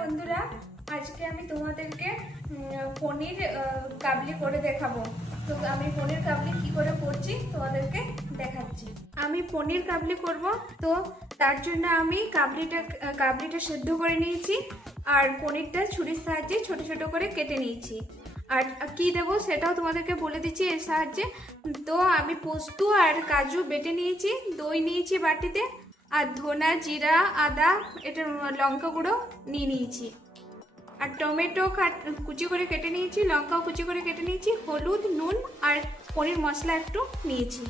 বন্ধুরা, আজকে আমি তোমাদেরকে পনির কাবলি করে দেখাবো। তো আমি পনির কাবলি কি করে করছি তোমাদেরকে দেখাচ্ছি। আমি পনির কাবলি করব, তো তার জন্য আমি কাবলিটা সেদ্ধ করে নিয়েছি আর পনিরটা ছুরির সাহায্যে ছোট ছোট করে কেটে নিয়েছি। আর কি দেবো সেটাও তোমাদেরকে বলে দিচ্ছি এর সাহায্যে। তো আমি পোস্ত আর কাজু বেটে নিয়েছি, দই নিয়েছি বাটিতে, আর ধনা, জিরা, আদা, এটা লঙ্কা গুঁড়ো নিয়ে নিয়েছি, আর টমেটো কুচি করে কেটে নিয়েছি, লঙ্কাও কুচি করে কেটে নিয়েছি, হলুদ, নুন আর পনির মশলা একটু নিয়েছি।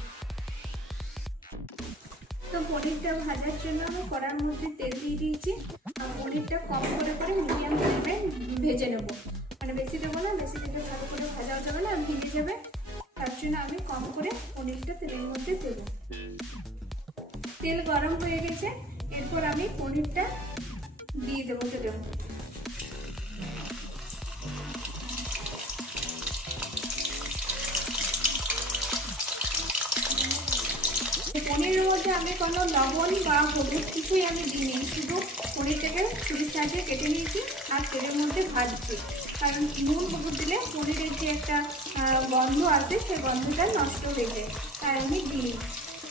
তো পনিরটা ভাজার জন্য আমি কড়ার মধ্যে তেল দিয়ে দিয়েছি। আর পনিরটা কম করে মিডিয়াম ফ্লেমে ভেজে নেব, মানে বেশি দেবো না, বেশি দিলে ভালো করে ভাজাও যাবে না, ভিজে যাবে। তার জন্য আমি কম করে পনিরটা তেলের মধ্যে দেবো। তেল গরম হয়ে গেছে, এরপর আমি পনিরটা দিয়ে দেবো তেলের মধ্যে। পনিরের মধ্যে আমি কোনো লবণ বা হলুদ কিছুই আমি দিইনি, শুধু পনিরটাকে ছুরির সাহায্যে কেটে নিয়েছি আর তেলের মধ্যে ভাজছি। কারণ নুন হলুদ দিলে পনিরের যে একটা গন্ধ আছে সেই গন্ধটা নষ্ট হয়ে যায়, তাই আমি দিই।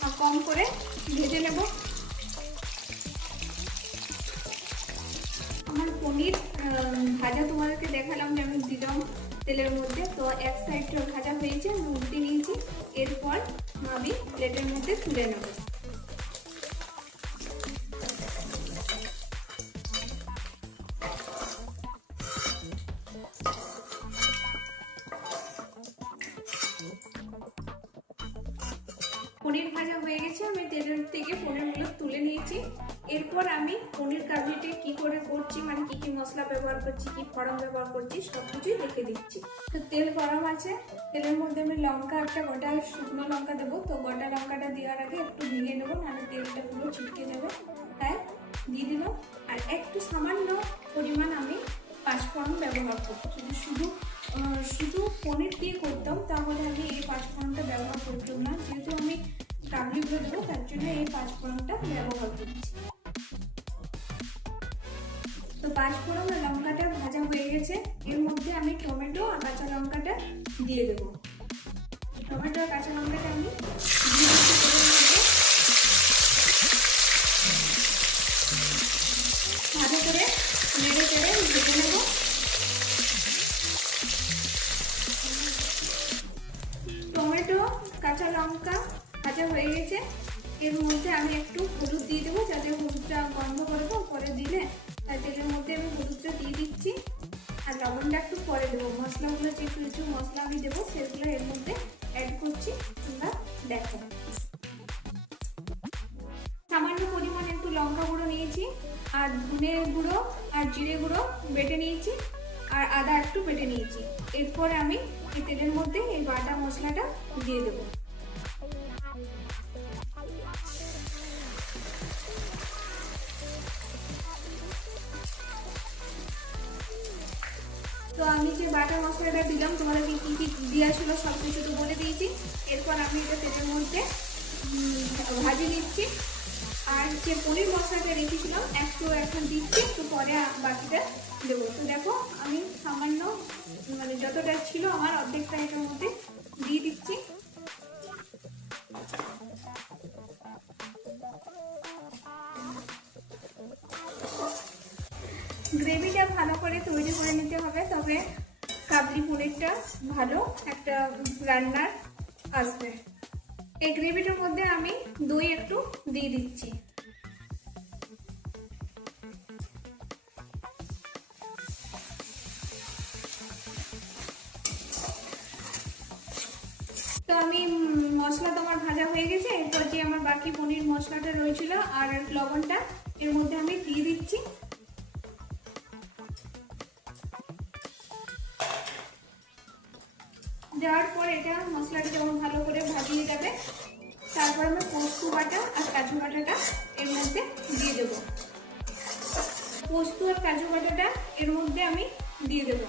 আর কম করে ভেজে নেব। আমার পনির ভাজা তোমাদেরকে দেখালাম যে আমি দিলাম তেলের মধ্যে, তো এক সাইডটা ভাজা হয়েছে, আমি উল্টে নিয়েছি। এরপর আমি প্লেটের মধ্যে তুলে নেব। পনির ভাজা হয়ে গেছে, আমি তেলের থেকে পনিরগুলো তুলে নিয়েছি। এরপর আমি পনির কাবলিটা কি করে করছি, মানে কি কি মশলা ব্যবহার করছি, কি ফড়ন ব্যবহার করছি, সবকিছুই রেখে দিচ্ছি। তো তেল গরম আছে, তেলের মধ্যে আমি লঙ্কা, একটা গোটা শুকনো লঙ্কা দেবো। তো গোটা লঙ্কাটা দেওয়ার আগে একটু ভেঙে নেবো, নাহলে তেলটা পুরো ছিটকে যাবে, তাই দিয়ে দিলাম। আর একটু সামান্য পরিমাণ আমি পাঁচফোড়ন ব্যবহার করবো। শুধু পনির দিয়ে করতাম তাহলে আমি এই পাঁচফোড়নটা ব্যবহার করতাম না, যেহেতু আমি কাবলিগুলো দেবো তার জন্য এই পাঁচফোড়নটা ব্যবহার করছি। তো পাঁচফোড়ন আর লঙ্কাটা ভাজা হয়ে গেছে, এর মধ্যে আমি টমেটো আর কাঁচা লঙ্কাটা দিয়ে দেবো। টমেটো আর কাঁচা লঙ্কাটা আমি দিয়ে ভালো করে নেড়ে চেড়ে ভেজে নেব। টমেটো, কাঁচা লঙ্কা ভাজা হয়ে গেছে, এর মধ্যে আমি একটু হলুদ দিয়ে দেবো, যাতে হলুদটা গন্ধ করবো পরে দিলে। তাই তেলের মধ্যে আমি হলুদটা দিয়ে দিচ্ছি, আর লবণটা একটু পরে দেবো। মশলাগুলো যে কিছু মশলা আমি দেবো সেগুলো এর মধ্যে অ্যাড করছি, তোমরা দেখো। সামান্য পরিমাণ একটু লঙ্কা গুঁড়ো নিয়েছি, আর ধনে গুঁড়ো আর জিরে গুঁড়ো বেটে নিয়েছি, আর আদা একটু বেটে নিয়েছি। এরপরে আমি এই তেলের মধ্যে এই বাটা মশলাটা দিয়ে দেবো। তো আমি যে বাটা মশলাটা দিলাম, তোমাদেরকে কি কি দেওয়া ছিল সব কিছু তো বলে দিয়েছি। এরপর আমি এটা তেলের মধ্যে ভাজি নিচ্ছি, আর যে পনির মশলাটা রেখেছিলাম একটু এখন দিচ্ছি, একটু পরে বাকিটা দেবো। তো দেখো আমি সামান্য, মানে যতটা ছিল আমার অর্ধেকটা এটার মধ্যে দিয়ে দিচ্ছি। গ্রেভিটা ভালো করে তৈরি করে নিতে হবে, তবে কাবলি পনিরটা ভালো একটা রান্নার আসবে। এই গ্রেভিটার মধ্যে আমি দই একটু দিয়ে দিচ্ছি। তো আমি মশলা তোমার ভাজা হয়ে গেছে, এরপর যে আমার বাকি পনির মশলাটা রয়েছিল আর লবণটা এর মধ্যে আমি দিয়ে দিচ্ছি। দেওয়ার পর এটা মশলাটা যখন ভালো করে ভাজিয়ে যাবে, তারপর আমি পোস্ত বাটা আর কাজু বাটাটা এর মধ্যে দিয়ে দেবো। পোস্ত আর কাজু বাটাটা এর মধ্যে আমি দিয়ে দেবো।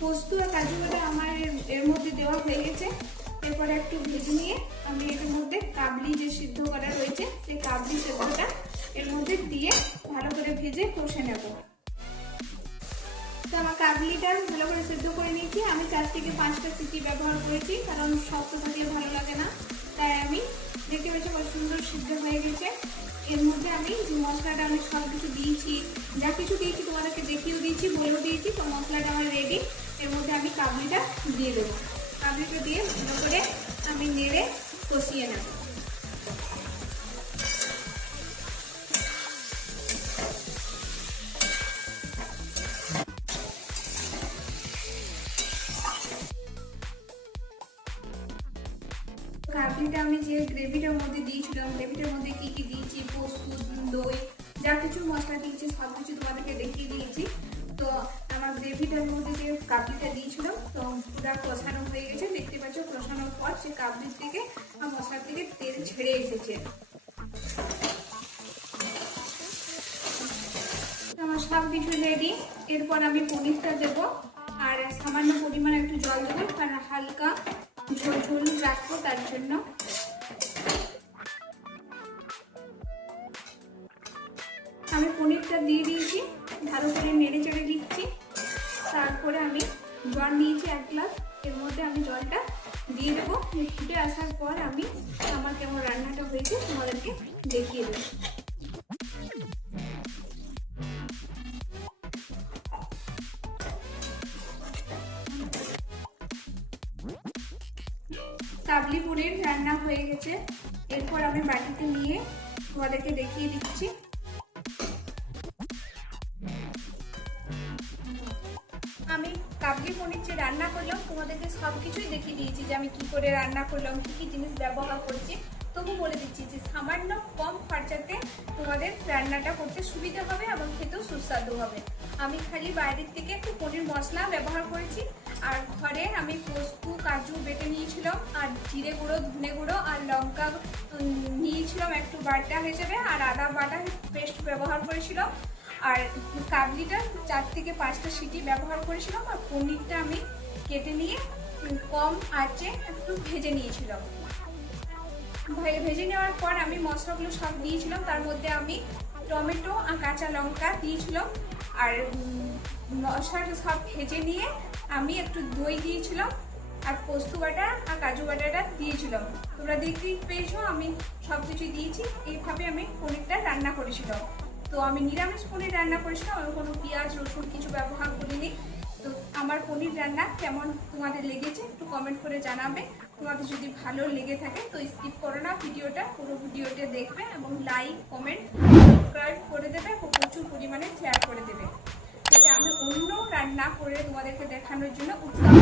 পোস্ত আর কাজু বাটা আমার এর মধ্যে দেওয়া হয়ে গেছে। এরপরে একটু ভেজে নিয়ে আমি এর মধ্যে কাবলি যে সিদ্ধ করা রয়েছে সেই কাবলি সিদ্ধটা এর মধ্যে দিয়ে ভালো করে ভেজে কষে নেব। তো আমার কাবলিটা ভালো করে সিদ্ধ করে নিয়েছি। আমি 4 থেকে 5টা সিটি ব্যবহার করেছি, কারণ শক্ত থাকলে ভালো লাগে না। তাই আমি দেখতে পাচ্ছি কত সুন্দর সিদ্ধ হয়ে গেছে। এর মধ্যে আমি যে মশলাটা আমি সব কিছু দিয়েছি, যা কিছু দিয়েছি তোমাদেরকে দেখিয়েও দিয়েছি, বলেও দিয়েছি। তো মশলাটা আমার রেডি। এর মধ্যে আমি কাবলিটা দিয়ে দেবো। কাবলিটা দিয়ে ভালো করে আমি নেড়ে কষিয়ে নেব। কাবলিটা আমি যে গ্রেভিটার মধ্যে দিয়েছিলাম, গ্রেভিটার মধ্যে কি কি দিয়েছি, পোস্ত, দই, যা কিছু মশলা দিয়েছি সব কিছু তোমাদেরকে দেখিয়ে দিয়েছি। তো আমার গ্রেভিটার মধ্যে যে কাবলিটা দিয়েছিলাম তো পুরো কষানো হয়ে গেছে। দেখতে পাচ্ছ কষানোর পর সে কাবলির থেকে আর মশলার থেকে তেল ছেড়ে এসেছে। আমার সব কিছু রেডি। এরপর আমি পনিরটা দেবো আর সামান্য পরিমাণ একটু জল দেবো, কারণ হালকা ঝোল ঝোল রাখবো তার জন্য। আমি পনিরটা দিয়ে দিয়েছি, ভালো করে নেড়ে চেড়ে দিচ্ছি। তারপরে আমি জল নিয়েছি 1 গ্লাস, এর মধ্যে আমি জলটা দিয়ে দেবো। ফুটে আসার পর আমি আমার কেমন রান্নাটা হয়েছে তোমাদেরকে দেখিয়ে দেবো। কাবলি পনির রান্না হয়ে গেছে। এরপর আমি বাটিতে নিয়ে তোমাদেরকে দেখিয়ে দিচ্ছি। আমি কাবলি পনির যে রান্না করলাম তোমাদেরকে সব কিছুই দেখিয়ে দিয়েছি, যে আমি কি করে রান্না করলাম, কি কি জিনিস ব্যবহার করছি। তবু বলে দিচ্ছি যে সামান্য কম খরচাতে তোমাদের রান্নাটা করতে সুবিধা হবে এবং খেতেও সুস্বাদু হবে। আমি খালি বাইরের থেকে একটু পনির মশলা ব্যবহার করেছি, আর ঘরে আমি পোস্ত, কাজু বেটে নিয়েছিলাম, আর জিরে গুঁড়ো, ধনে গুঁড়ো আর লঙ্কা নিয়েছিলাম একটু বাটা হিসেবে, আর আদা বাটা পেস্ট ব্যবহার করেছিলাম। আর কাবলিটা 4 থেকে 5টা সিটি ব্যবহার করেছিলাম। আর পনিরটা আমি কেটে নিয়ে কম আঁচে একটু ভেজে নিয়েছিলাম। ভেজে নেওয়ার পর আমি মশলাগুলো সব দিয়েছিলাম। তার মধ্যে আমি টমেটো আর কাঁচা লঙ্কা দিয়েছিলাম। আর মশলাটা সব ভেজে নিয়ে আমি একটু দই দিয়েছিলাম, আর পোস্ত বাটা আর কাজু বাটাটা দিয়েছিলাম। তোমরা দেখতেই পেয়েছো আমি সব কিছু দিয়েছি। এইভাবে আমি পনিরটা রান্না করেছিলাম। তো আমি নিরামিষ পনির রান্না করেছিলাম, আমি কোনো পেঁয়াজ রসুন কিছু ব্যবহার করিনি। তো আমার পনির রান্না কেমন তোমাদের লেগেছে একটু কমেন্ট করে জানাবে। তোমাদের যদি ভালো লেগে থাকে তো স্কিপ করো না ভিডিওটা, পুরো ভিডিওটা দেখবে এবং লাইক, কমেন্ট, সাবস্ক্রাইব করে দেবে, প্রচুর পরিমাণে শেয়ার করে দেবে, যাতে আমি অন্য রান্না করে তোমাদেরকে দেখানোর জন্য উৎসাহ